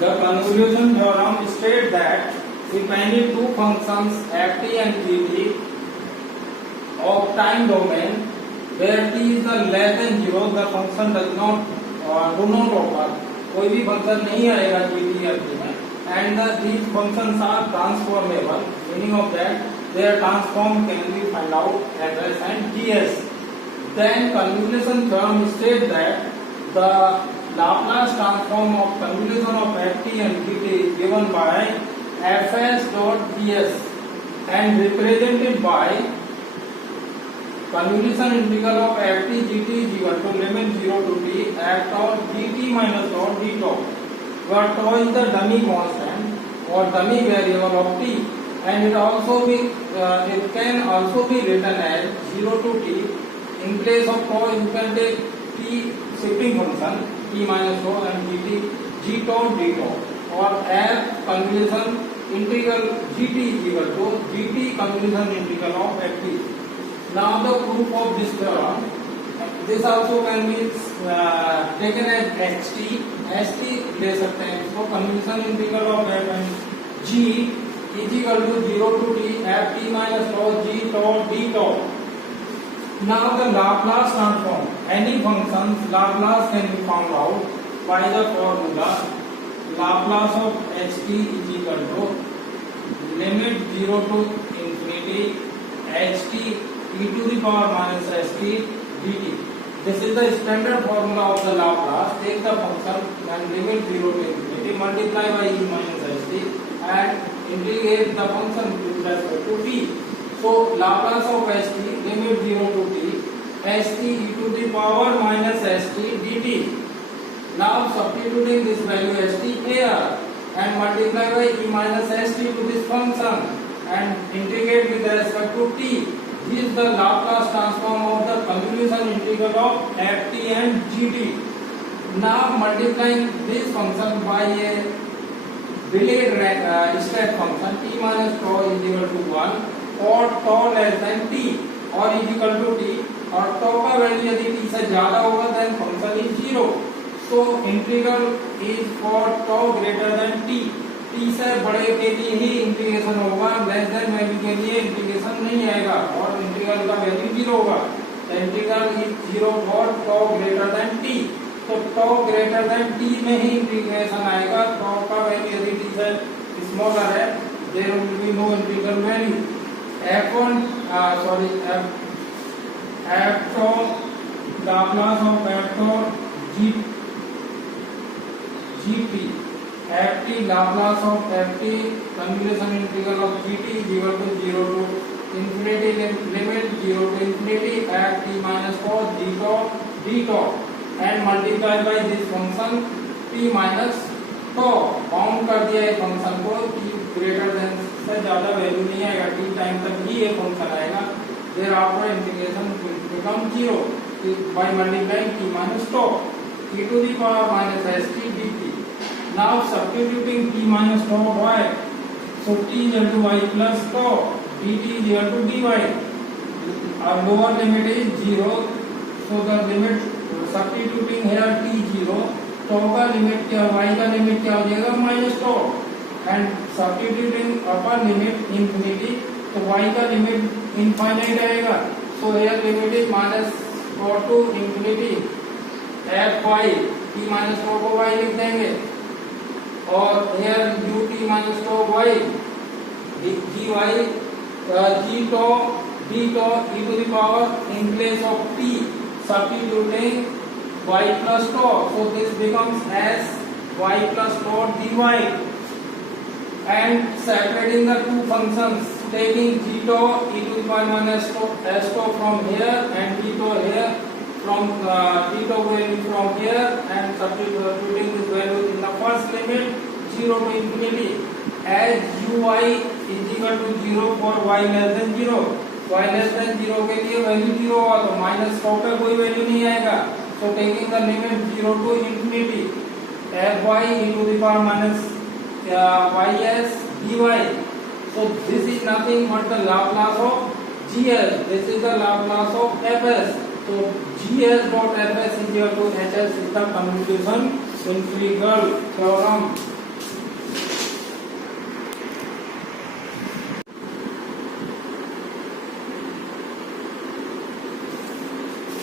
The convolution theorem states that if any two functions ft and gt of time domain where t is less than 0, the function does not do not occur. कोई भी function नहीं आएगा gt या t में, and these functions are transformable, meaning of that their transform can be found out fs and gs. Then convolution theorem states that the Laplace transform of convolution of ft and gt is given by fs dot gs and represented by convolution integral of ft gt is equal to limit 0 to t f dot gt minus dot d tau, where tau is the dummy constant or dummy variable of t, and it can also be written as 0 to t. In place of tau you can take t shifting function t minus tau and g tau d tau, or f convolution integral gt is equal to gt convolution integral of ft. Now the proof of this theorem, this also can be taken as st ले सकते हैं इसको. convolution integral of f and g is equal to 0 to t ft minus tau g tau d tau. Now the Laplace transform any function's Laplace can be found out by the formula Laplace of ht is equal to limit 0 to infinity ht e to the power minus st dt. This is the standard formula of the Laplace. Take the function and limit 0 to infinity, multiply by e minus st and integrate the function with respect to t. So Laplace of st limit 0 to t st e to the power minus st dt. Now substituting this value st here and multiply by e minus st to this function and integrate with respect to t. This is the Laplace transform of the convolution integral of ft and gt. Now multiplying this function by a delayed step function t minus tau is equal to 1 और tau less than t और is equal to t, और tau का value यदि t से ज्यादा होगा then function is 0. So integral is for tau greater than t. t से बड़े के लिए ही इंटीग्रेशन होगा, लेस देन वैल्यू के लिए इंटीग्रेशन नहीं आएगा और इंटीग्रल का वैल्यू 0 होगा. The integral is 0 for tau greater than t. तो tau greater than t में ही इंटीग्रेशन आएगा. tau का वैल्यू यदि t से स्मॉलर है there will be no integral value. f tau Laplace of f tau gt ft Laplace of ft convolution integral of gt is equal to 0 to infinity limit 0 to infinity ft minus tau d tau and multiply by this function t minus tau. Bound कर दिया है function को, t greater than से ज्यादा value नहीं आएगा, t time तक ही ये फंक्शन आएगा. Thereafter integration become 0 by multiplying t minus tau e to the power minus st dt. Now substituting t minus tau y, so t is equal to y plus tau, dt is equal to dy. Our lower limit is 0, so the limit substituting here t 0, tau का limit क्या, y का limit क्या हो जाएगा minus tau, and substituting upper limit infinity, तो y का limit infinite आएगा. So here limit is minus tau to infinity fy, t minus tau को y लिख देंगे, और here ut minus tau y gy g tau d tau e to the power in place of t substituting y plus tau, so this becomes as y plus tau dy, and separating the two functions, taking g tau e to the power minus s tau from here and d tau here, from d tau value from here, and substituting this value in the first limit 0 to infinity as uy is equal to 0 for y less than 0. y less than 0 के लिए value 0 होगा तो minus tau पे कोई value नहीं आएगा. So taking the limit 0 to infinity fy e to the power minus ys dy. So this is nothing but the Laplace of gs. This is the Laplace of fs. So gs dot fs is equal to hs is the convolution integral theorem.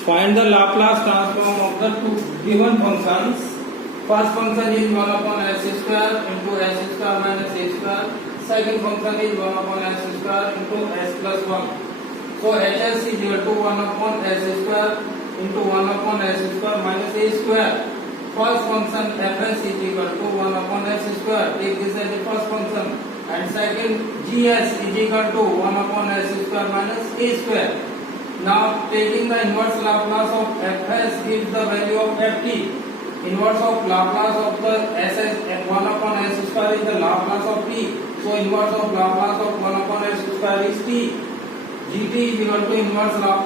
Find the Laplace transform of the two given functions. First function is 1 upon s square into s square minus a square. Second function is 1 upon s square into s plus 1. So hs is equal to 1 upon s square into 1 upon s square minus a square. First function fs is equal to 1 upon s square. Take this as the first function. And second gs is equal to 1 upon s square minus a square. Now taking the inverse Laplace of fs gives the value of ft. Inverse of Laplace of the ss 1 upon s square is the Laplace of t. So inverse of Laplace of 1 upon s square is t. Gt is equal to inverse of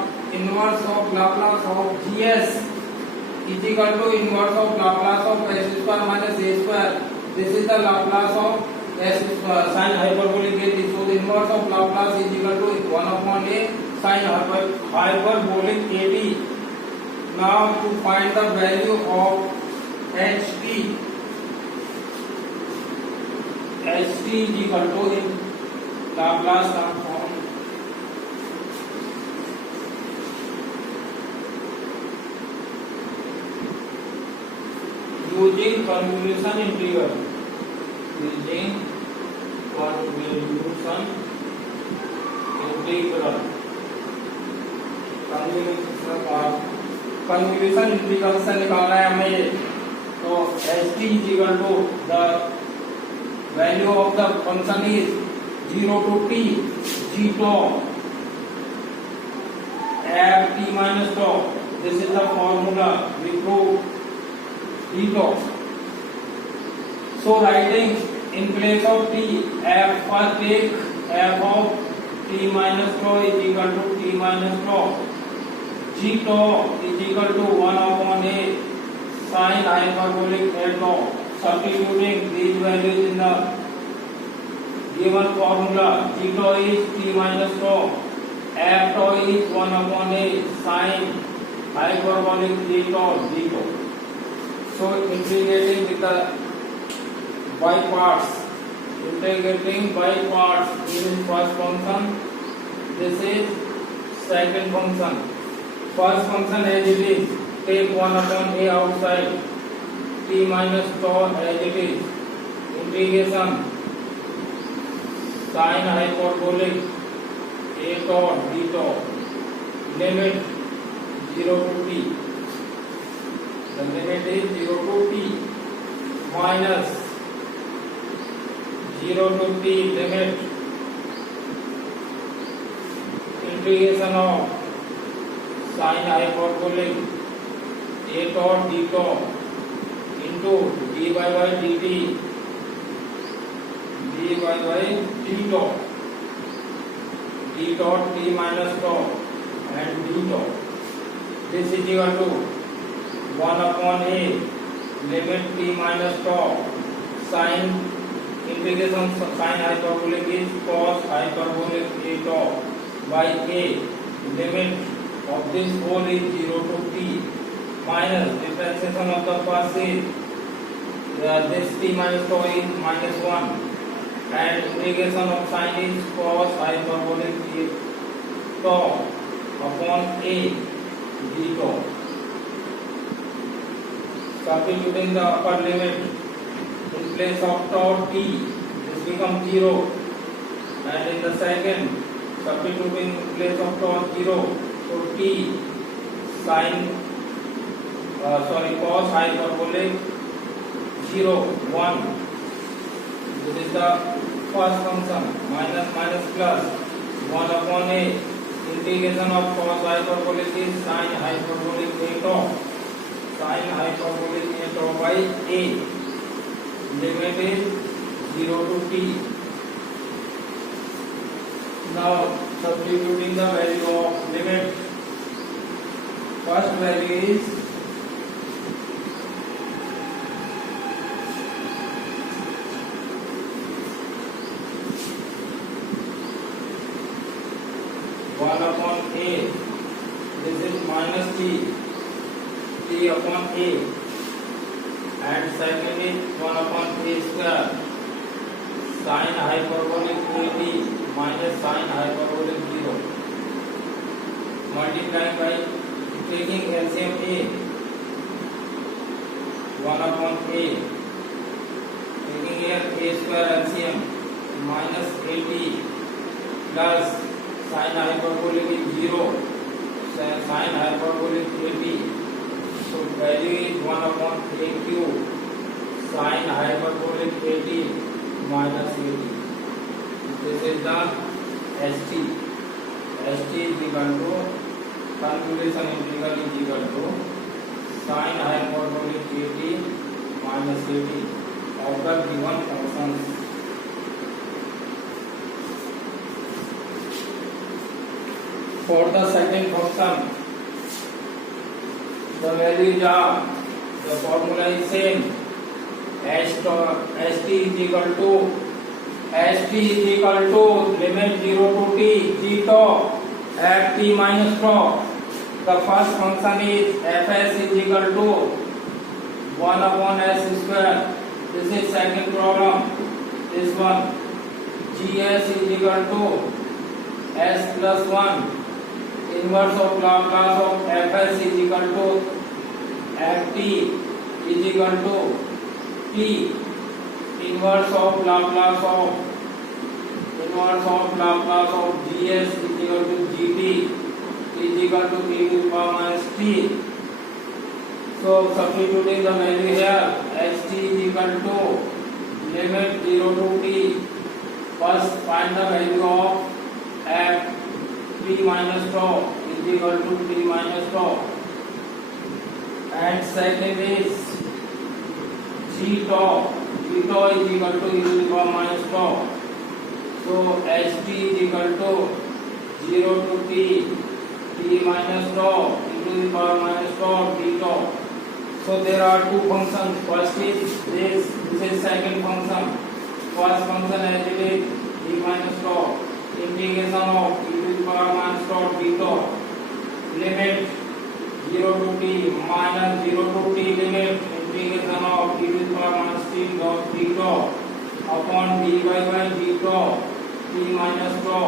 Laplace of gs is equal to inverse of Laplace of s square minus a square. This is the Laplace of s square sin hyperbolic at. So the inverse of Laplace is equal to 1 upon a sin hyperbolic at. Now to find the value of ht is equal to in Laplace transform using convolution integral. Convolution integral से निकालना है हमें ये. तो ht is equal to the value of the function is 0 to t g tau f t minus tau. This is the formula we prove d tau. So writing in place of t f, first take f of t minus tau is equal to t minus tau. G tau is equal to 1 upon a sin hyperbolic a tau. Substituting these values in the given formula, g tau is t minus tau, f tau is 1 upon a sin hyperbolic a tau d tau. So integrating with the by parts. Integrating by parts. This is first function. This is second function. First function as it is. Take 1 upon a outside. T minus tau as it is. Integration. Sin hyperbolic a tau d tau. Limit 0 to t. The limit is 0 to t minus 0 to t limit integration of sin hyperbolic a tau d tau into dy by dt d tau t minus tau and d tau. This is equal to 1 upon a limit t minus tau sin integration sin hyperbolic is cos hyperbolic a tau by a. Limit of this whole is 0 to t minus differentiation of the first is this t minus tau is minus 1 and integration of sin is cos hyperbolic a tau upon a d tau. Substituting the upper limit in place of tau t, this becomes 0, and in the second substituting in place of tau 0, so t sin cos hyperbolic 0 1. This is the first function. Minus minus plus 1 upon a integration of cos hyperbolic is sin hyperbolic a tau. Sin hyperbolic a tau by a. Limit is 0 to t. Now substituting the value of limit. First value is 1 upon a. This is minus t upon a, and second is 1 upon a square sin hyperbolic at minus sin hyperbolic 0 multiplying by taking LCM A, 1 upon A, taking here A square LCM minus 80 plus sin hyperbolic is 0, sin hyperbolic 80, so value is 1 upon A cube sin hyperbolic 80 minus 80. This is the ST. ST is equal to convolution integral is equal to sin hyperbolic 80 minus 80 of the given functions. For the second function, the values are, the formula is same. ST is equal to limit 0 to t g tau at t minus tau. The first function is fs is equal to 1 upon s square. This is second problem. This one, gs is equal to s plus 1. Inverse of Laplace of fs is equal to ft is equal to t. Inverse of Laplace of gs is equal to gt is equal to t to the power minus t. So substituting the value here, xt is equal to limit 0 to t. First find the value of f t minus tau is equal to t minus tau, and second is g tau is equal to e to the power minus tau. So ht is equal to 0 to t minus tau e to the power minus tau t tau. So there are two functions. First is this is second function. First function as it is t minus tau, integration of e to the power minus tau t tau, limit 0 to t minus 0 to t limit integration of e to the power minus t dot t tau upon dy by d tau t minus tau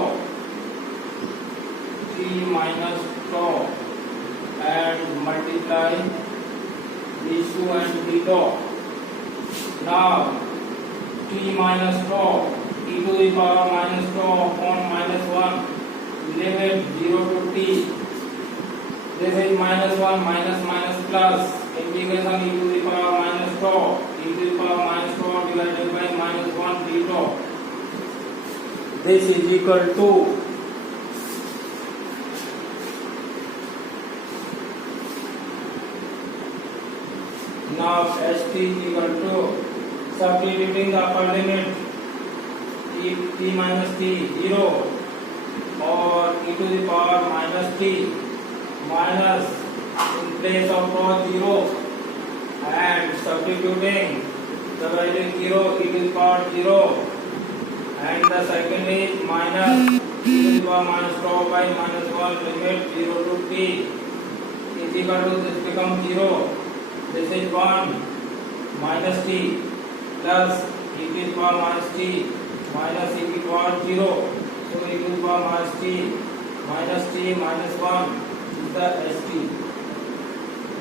and multiply these two and d tau. Now t minus tau e to the power minus tau upon minus 1 limit 0 to t. This is minus 1 minus minus plus integration e to the power minus tau e to the power minus tau divided by minus 1 t tau. This is equal to now st is equal to substituting the upper limit t minus t 0 or e to the power minus t minus in place of tau 0 and substituting the value 0 e to the power 0, and the second is minus e to the power minus tau by minus 1 limit 0 to t is equal to this becomes 0. This is 1 minus t plus e to the power minus t minus e to the power 0. So e to the power minus t minus 1 is the st.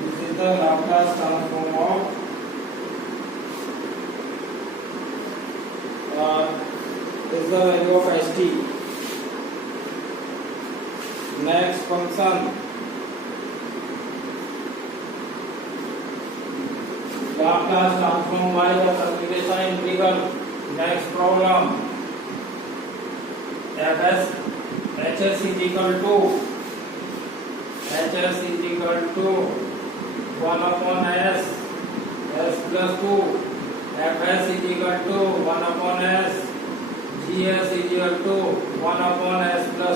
This is the Laplace transform of is the value of st. Next function, Laplace transform by the substitution integral. Next problem, hs is equal to 1 upon s plus 2, fs is equal to 1 upon s, gs is equal to 1 upon s plus